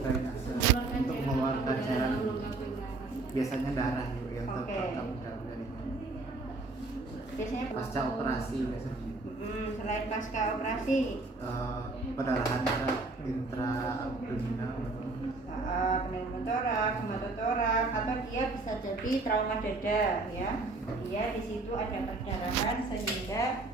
drainase untuk mengeluarkan cairan biasanya darah ya tertangkap dari biasanya pasca operasi biasanya. Selain pasca operasi Perdarahan intraabdominal, pneumotorak, hematotorak, atau dia bisa jadi trauma dada ya. Dia di situ ada perdarahan sehingga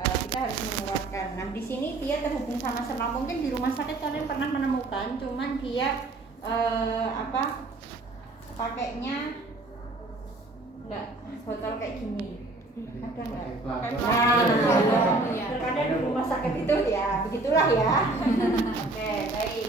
kita harus mengeluarkan. Nah di sini dia terhubung sama selang. Mungkin di rumah sakit kalian pernah menemukan, cuman dia pakainya enggak botol kayak gini. Ada nggak? Terkadang di rumah sakit itu ya begitulah ya. Oke, baik.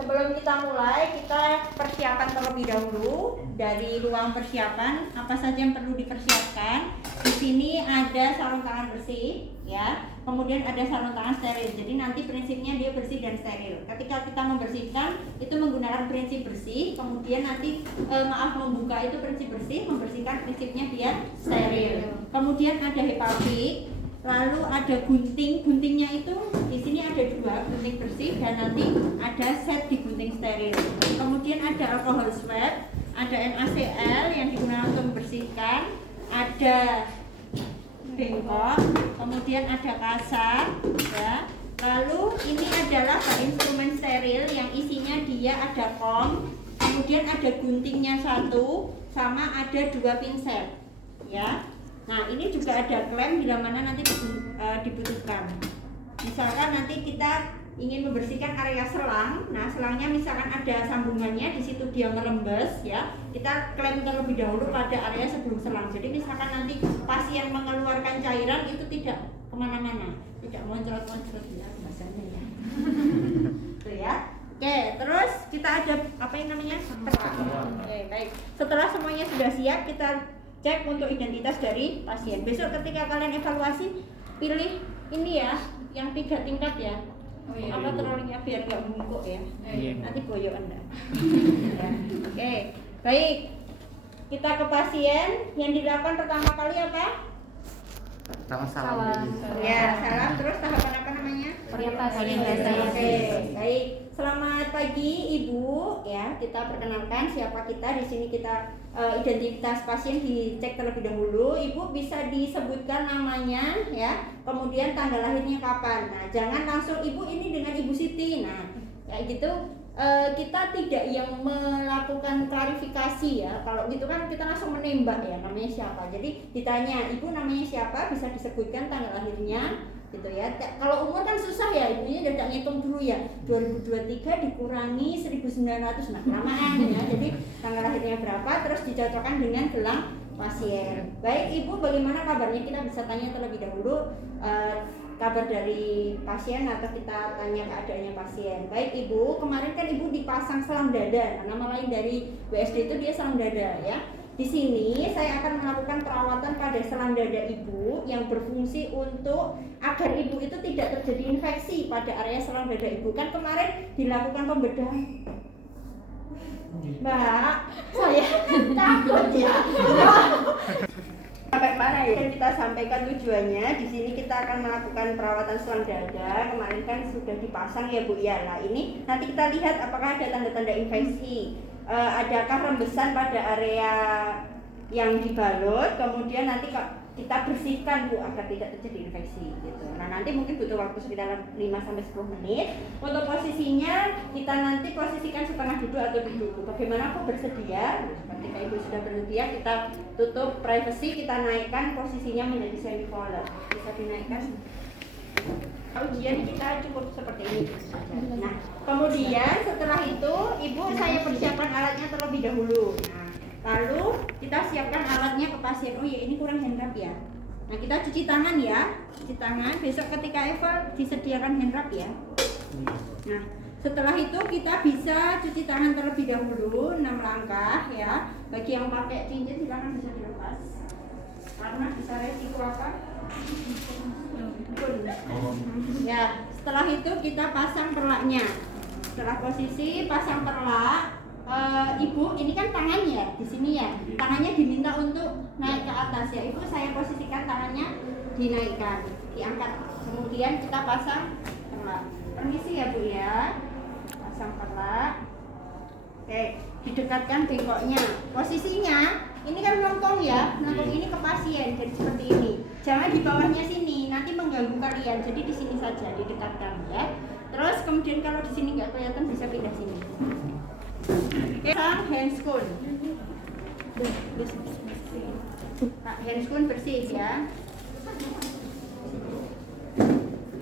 Sebelum kita mulai, kita persiapan terlebih dahulu. Dari ruang persiapan, apa saja yang perlu dipersiapkan? Di sini ada sarung tangan bersih, ya. Kemudian ada sarung tangan steril. Jadi nanti prinsipnya dia bersih dan steril. Ketika kita membersihkan, itu menggunakan prinsip bersih. Kemudian nanti membuka itu prinsip bersih, membersihkan prinsipnya dia steril. Kemudian ada HEPA fix. Lalu ada guntingnya itu di sini ada 2, gunting bersih dan nanti ada set di gunting steril. Kemudian ada alkohol swab, ada NaCl yang digunakan untuk membersihkan, ada bengkok, kemudian ada kasar, ya. Lalu ini adalah instrumen steril yang isinya dia ada kom, kemudian ada guntingnya 1, sama ada 2 pinset, ya. Nah ini juga ada klem bila mana nanti dibutuhkan. Misalkan nanti kita ingin membersihkan area selang, nah selangnya misalkan ada sambungannya, di situ dia merembes, ya. Kita klem terlebih dahulu pada area sebelum selang. Jadi misalkan nanti pasien mengeluarkan cairan itu tidak kemana-mana, tidak moncrot-moncrot ya bahasanya ya. Tuh ya. Oke, terus kita ada apa yang namanya? Oke, baik. Setelah semuanya sudah siap, kita cek untuk identitas dari pasien. Besok ketika kalian evaluasi, pilih ini ya, yang 3 tingkat ya. Apa terlalunya biar nggak bungkuk ya. Nanti boyok Anda. Ya. Oke, baik. Kita ke pasien. Yang dilakukan pertama kali apa? Pertama salam. Ya, salam. Terus tahapan apa namanya? Orientasi. Oke, baik. Selamat pagi Ibu, ya. Kita perkenalkan siapa kita. Di sini kita identitas pasien dicek terlebih dahulu. Ibu bisa disebutkan namanya, ya. Kemudian tanggal lahirnya kapan. Nah, jangan langsung Ibu ini dengan Ibu Siti. Nah, kayak gitu. Kita tidak yang melakukan klarifikasi ya. Kalau gitu kan kita langsung menembak ya, namanya siapa. Jadi ditanya ibu namanya siapa, bisa disebutkan tanggal lahirnya gitu ya. Kalau umur kan susah ya, ibunya udah ngitung dulu ya. 2023 dikurangi 1900, nah kelamaan ya. Jadi tanggal lahirnya berapa, terus dicocokkan dengan gelang pasien. Baik ibu, bagaimana kabarnya? Kita bisa tanya terlebih dahulu kabar dari pasien atau kita tanya keadaannya pasien. Baik ibu, kemarin kan ibu dipasang selang dada. Nama lain dari WSD itu dia selang dada ya. Di sini saya akan melakukan perawatan pada selang dada ibu yang berfungsi untuk agar ibu itu tidak terjadi infeksi pada area selang dada ibu. Kan kemarin dilakukan pembedahan. Mbak, saya takut ya. Sampai mana ya? Kita sampaikan tujuannya. Di sini kita akan melakukan perawatan selang dada. Kemarin kan sudah dipasang ya Bu ya. Nah ini nanti kita lihat apakah ada tanda-tanda infeksi. Adakah rembesan pada area yang dibalut. Kemudian nanti kita bersihkan Bu agar tidak terjadi infeksi gitu. Nah nanti mungkin butuh waktu sekitar 5-10 menit. Untuk posisinya kita nanti posisikan setengah duduk atau duduk. Bagaimana kok bersedia? Ketika ibu sudah bersedia kita tutup privacy, kita naikkan posisinya menjadi semi collar. Bisa dinaikkan. Ujian kita cukup seperti ini saja. Nah kemudian setelah itu ibu saya persiapkan alatnya terlebih dahulu. Nah lalu kita siapkan alatnya ke pasien. Oh ya ini kurang handwrap ya. Nah kita cuci tangan ya, cuci tangan. Besok ketika eval disediakan handwrap ya. Nah setelah itu kita bisa cuci tangan terlebih dahulu 6 langkah ya. Bagi yang pakai cincin silakan bisa dilepas. Karena bisa resiko apa? Ya setelah itu kita pasang perlaknya. Setelah posisi pasang perlak. Ibu, ini kan tangannya di sini ya. Tangannya diminta untuk naik ke atas ya. Ibu saya posisikan tangannya dinaikkan, diangkat. Kemudian kita pasang perlak. Permisi ya Bu ya. dekatkan bengkoknya. Posisinya ini kan melengkung ya, melengkung ini ke pasien, jadi seperti ini. Jangan di bawahnya sini, nanti mengganggu kalian. Jadi di sini saja didekatkan ya. Terus kemudian kalau di sini nggak kelihatan bisa pindah sini. Pasang handscoon. Handscoon bersih ya.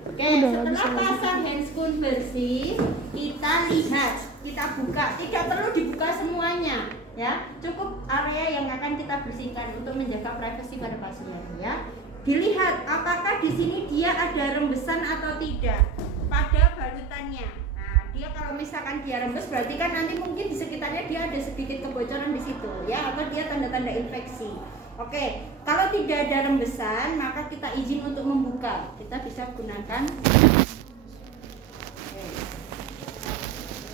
Oke, setelah pasang handscoon bersih, kita lihat, kita buka. Tidak perlu dibuka semuanya, ya. Cukup area yang akan kita bersihkan untuk menjaga privasi pada pasien, ya. Dilihat apakah di sini dia ada rembesan atau tidak pada balutannya. Nah, dia kalau misalkan dia rembes, berarti kan nanti mungkin di sekitarnya dia ada sedikit kebocoran di situ, ya, atau dia tanda-tanda infeksi. Oke, kalau tidak ada rembesan, maka kita izin untuk membuka. Kita bisa gunakan. Oke.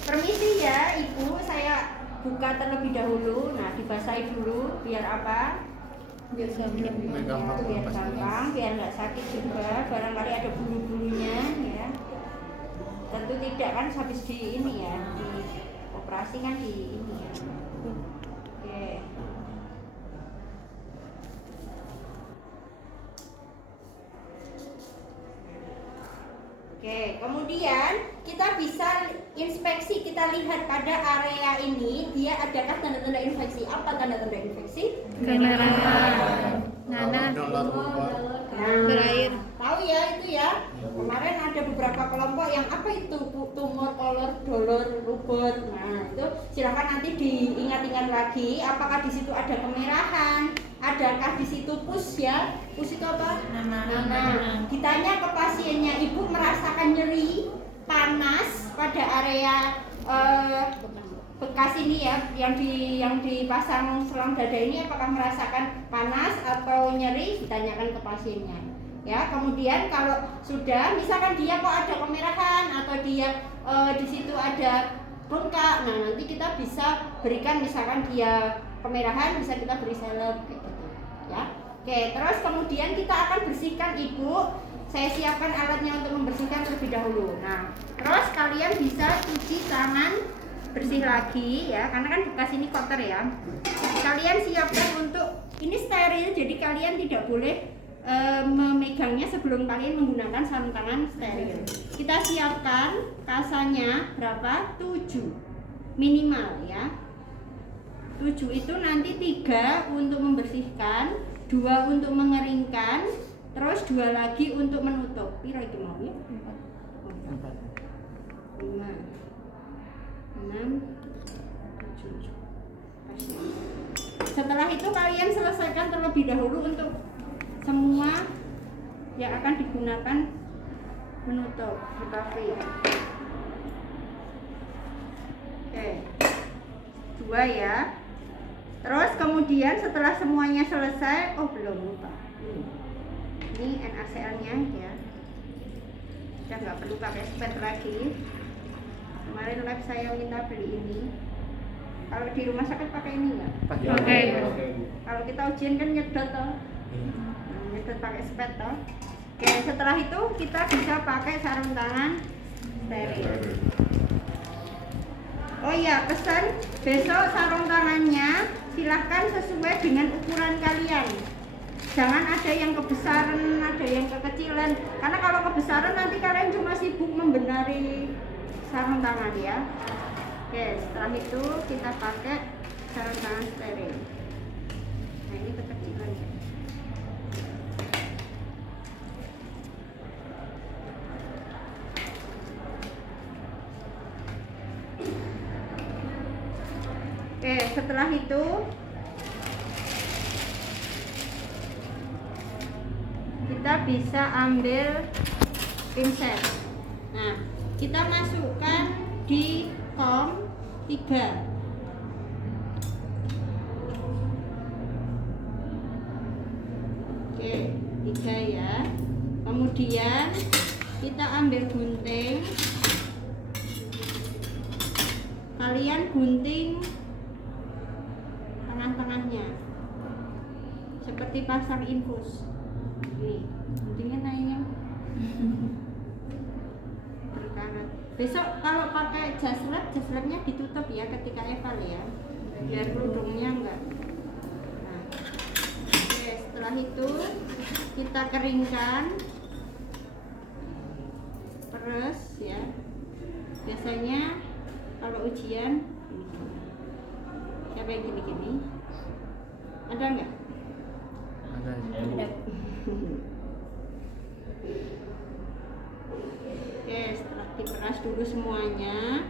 Permisi ya, Ibu, saya buka terlebih dahulu. Nah, dibasahi dulu, biar apa? Biar gampang, biar nggak sakit juga. Barangkali ada bulu-bulunya, ya. Tentu tidak kan, habis di ini ya, di operasi kan di ini ya. Oke. Oke, kemudian kita bisa inspeksi, kita lihat pada area ini dia adakah tanda-tanda infeksi. Apa tanda-tanda infeksi? Kemerahan, nanah, berair. Tahu ya itu ya. Kemarin ada beberapa kelompok yang apa itu tumor, kolor, dolor, rubor. Nah itu silahkan nanti diingat-ingat lagi. Apakah di situ ada kemerahan? Adakah di situ pus ya? Pus itu apa? Nah, ditanya ke pasiennya, ibu merasakan nyeri, panas pada area bekas ini ya, yang dipasang selang dada ini, apakah merasakan panas atau nyeri? Ditanyakan ke pasiennya. Ya, kemudian kalau sudah, misalkan dia kok ada kemerahan atau dia di situ ada bengkak, nah nanti kita bisa berikan, misalkan dia kemerahan, bisa kita beri salep kayak gitu. Ya, oke. Terus kemudian kita akan bersihkan, Ibu. Saya siapkan alatnya untuk membersihkan terlebih dahulu. Nah, terus kalian bisa cuci tangan bersih lagi ya, karena kan bekas ini kotor ya. Kalian siapkan untuk ini steril, jadi kalian tidak boleh memegangnya sebelum kalian menggunakan sarung tangan steril. Kita siapkan kasanya berapa? 7 minimal ya. 7 itu nanti 3 untuk membersihkan, 2 untuk mengeringkan, terus 2 lagi untuk menutup. Pira itu mau ya? 4, 5, 6, 7. Setelah itu kalian selesaikan terlebih dahulu untuk semua yang akan digunakan menutup di kafe. Oke, 2 ya. Terus kemudian setelah semuanya selesai, oh belum lupa. Ini NaCl-nya ya. Sudah nggak perlu pakai spet lagi. Kemarin lab saya minta beli ini. Kalau di rumah sakit pakai ini nggak? Pakai. Kalau kita ujian kan nyedot toh. Nyedot pakai spet toh. Oke, setelah itu kita bisa pakai sarung tangan steril. Oh iya, pesan besok sarung tangannya silahkan sesuai dengan ukuran kalian. Jangan ada yang kebesaran, ada yang kekecilan. Karena kalau kebesaran nanti kalian cuma sibuk membenari sarung tangan ya. Oke, setelah itu kita pakai sarung tangan steril. Nah ini kekecilan ya. Oke, setelah itu kita bisa ambil pinset. Nah, kita masukkan di kom 3. Oke, 3 ya. Kemudian kita ambil gunting. Kalian gunting tengah-tengahnya seperti pasang infus. Nih, guntingnya naiknya berkarat. Besok kalau pakai jas labnya ditutup ya ketika eval ya. biar kerudungnya enggak. Nah, oke, setelah itu kita keringkan, peres ya. Biasanya kalau ujian gini-gini. Siapa yang gini-gini? Ada nggak? Ada. Oke, setelah diperas dulu semuanya.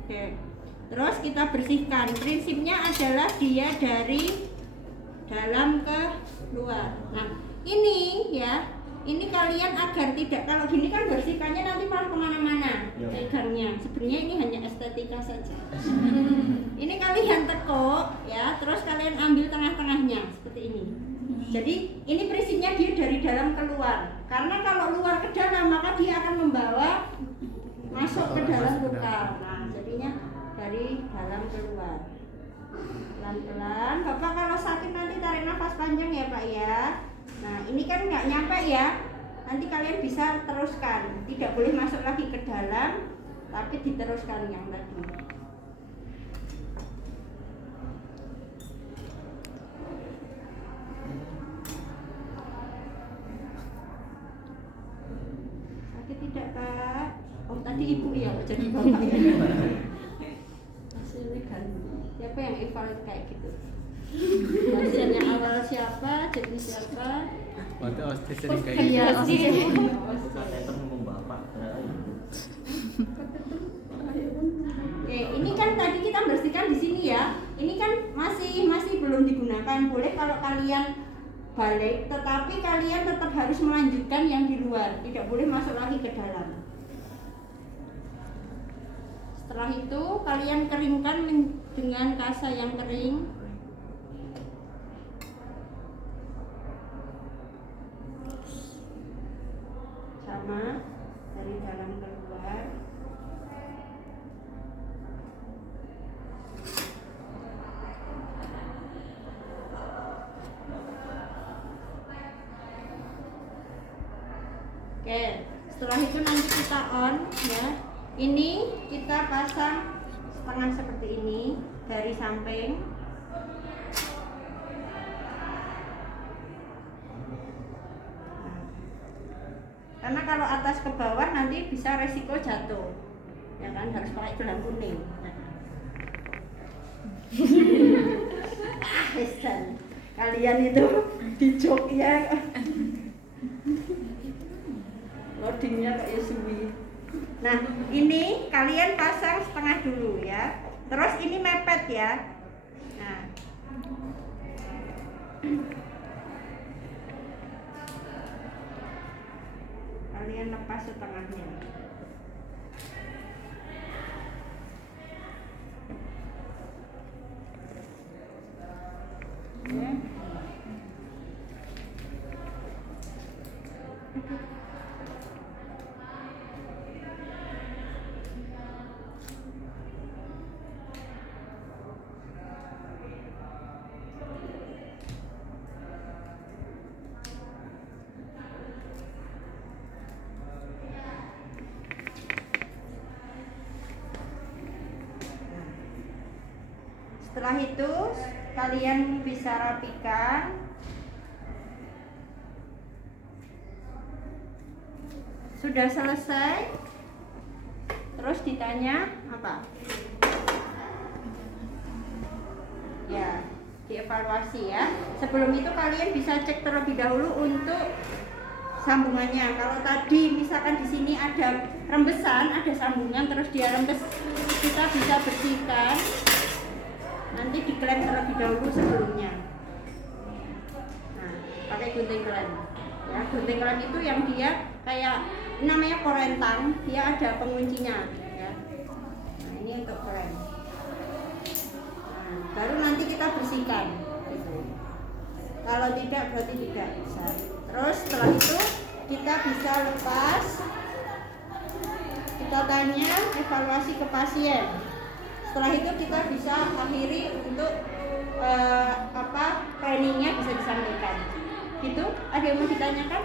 Oke, terus kita bersihkan. Prinsipnya adalah dia dari dalam ke luar. Nah, ini ya, ini kalian agar tidak, kalau gini kan bersihkannya nanti malah kemana-mana pegangnya. Sebenarnya ini hanya estetika saja. Ini kalian tekuk ya, terus kalian ambil tengah-tengahnya seperti ini. Jadi ini prinsipnya dia dari dalam keluar. Karena kalau luar ke dalam maka dia akan membawa masuk ke dalam luka. Nah, jadinya dari dalam keluar. Pelan-pelan. Bapak kalau sakit nanti tarik nafas panjang ya Pak ya. Nah, ini kan nggak nyampe ya. Nanti kalian bisa teruskan. Tidak boleh masuk lagi ke dalam, tapi diteruskan yang tadi. Sakit tidak Pak? Oh tadi ibu ya, jadi bapak ya. Hasilnya kan. Siapa yang evaluasi kayak gitu? Pasiennya awal siapa, jadi siapa? Waktu ostis jadi kayak Iya, gitu. Kateter ngomong bapak. Oke, ini kan tadi kita bersihkan di sini ya. Ini kan masih belum digunakan. Boleh kalau kalian balik, tetapi kalian tetap harus melanjutkan yang di luar. Tidak boleh masuk lagi ke dalam. Setelah itu kalian keringkan dengan kasa yang kering. Sama dari dalam keluar. Oke, setelah itu nanti kita on ya. Ini kita pasang setengah seperti ini dari samping. Karena kalau atas ke bawah nanti bisa resiko jatuh, ya kan, harus pakai gelang kuning. Nah. Kalian itu di jok ya, loadingnya kayak suwi. Nah, ini kalian pasang setengah dulu ya. Terus ini mepet ya. Nah. Kalian lepas setengahnya. Ya. Setelah itu kalian bisa rapikan. Sudah selesai. Terus ditanya apa? Ya, dievaluasi ya. Sebelum itu kalian bisa cek terlebih dahulu untuk sambungannya. Kalau tadi misalkan di sini ada rembesan, ada sambungan terus dia rembes, kita bisa bersihkan. Nanti diklem terlebih dahulu sebelumnya. Nah, pakai gunting klem. Ya, gunting klem itu yang dia kayak namanya korentang, dia ada penguncinya. Ya. Nah, ini untuk klem. Nah, baru nanti kita bersihkan. Gitu. Kalau tidak berarti tidak bisa. Terus setelah itu kita bisa lepas. Kita tanya evaluasi ke pasien. Setelah itu kita bisa akhiri untuk trainingnya bisa disampaikan. Gitu? Ada yang mau ditanyakan?